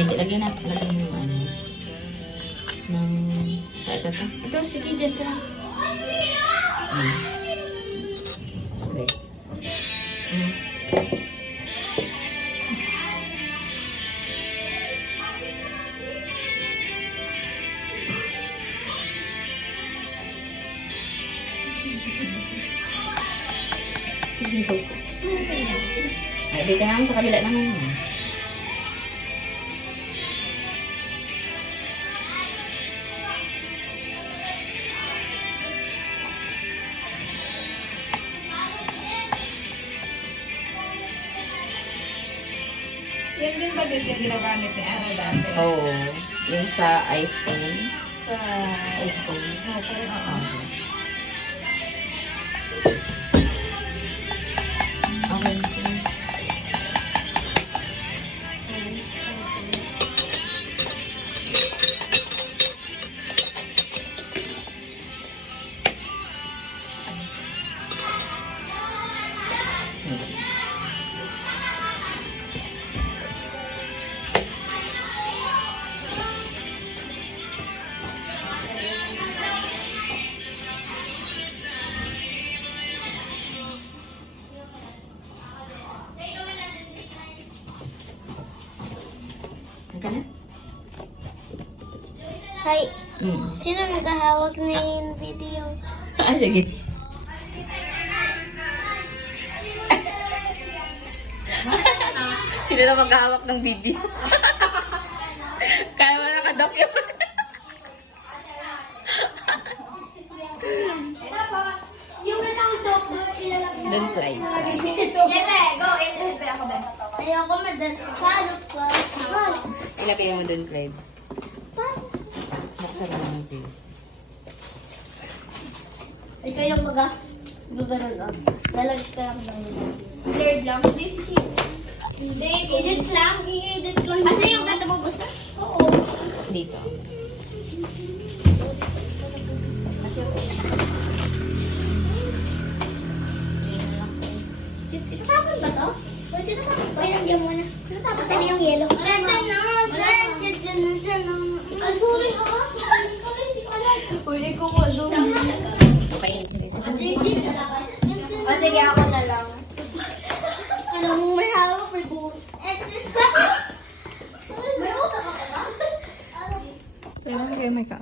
Ay, hindi. Lagyan natin. Lagyan mo ano. Ng... Ito. Ito, sige, dyan ka lang. Okay. Ay, dito naman sa kabila naman. Yan din ba guys yung ginagamit ni Ana dati? Oo. Yung sa ice cream. Sa... Ice cream. Okay. Ka na? Hi. Mm. Sino maghahawak na yung video? Sige. Sino na maghahawak ng video? Kaya wala ka-document. Don't fly. Go. Ayoko madala. Salot ko. Ilagay mo doon, Clyde. Buksan mo natin. Ikaw yung gaganon o. Lalagay ka lang ng Third lang. Hindi si Hindi, edit lang. I-edit lang. Asa yung gata mo gusto? Oo. Dito. Tinatapon ba to? Uy, tinatapon ba? Uy, nandiyan muna. Tinatapon tayo yung yellow. Ganda na, sir. Ah, sorry ha. Hindi ko alam. Uy, ikaw mo doon. Okay. O sige, ako na lang. Ano mo may hawak? May buhok. May utak ako ba? Kailan kayo may ka?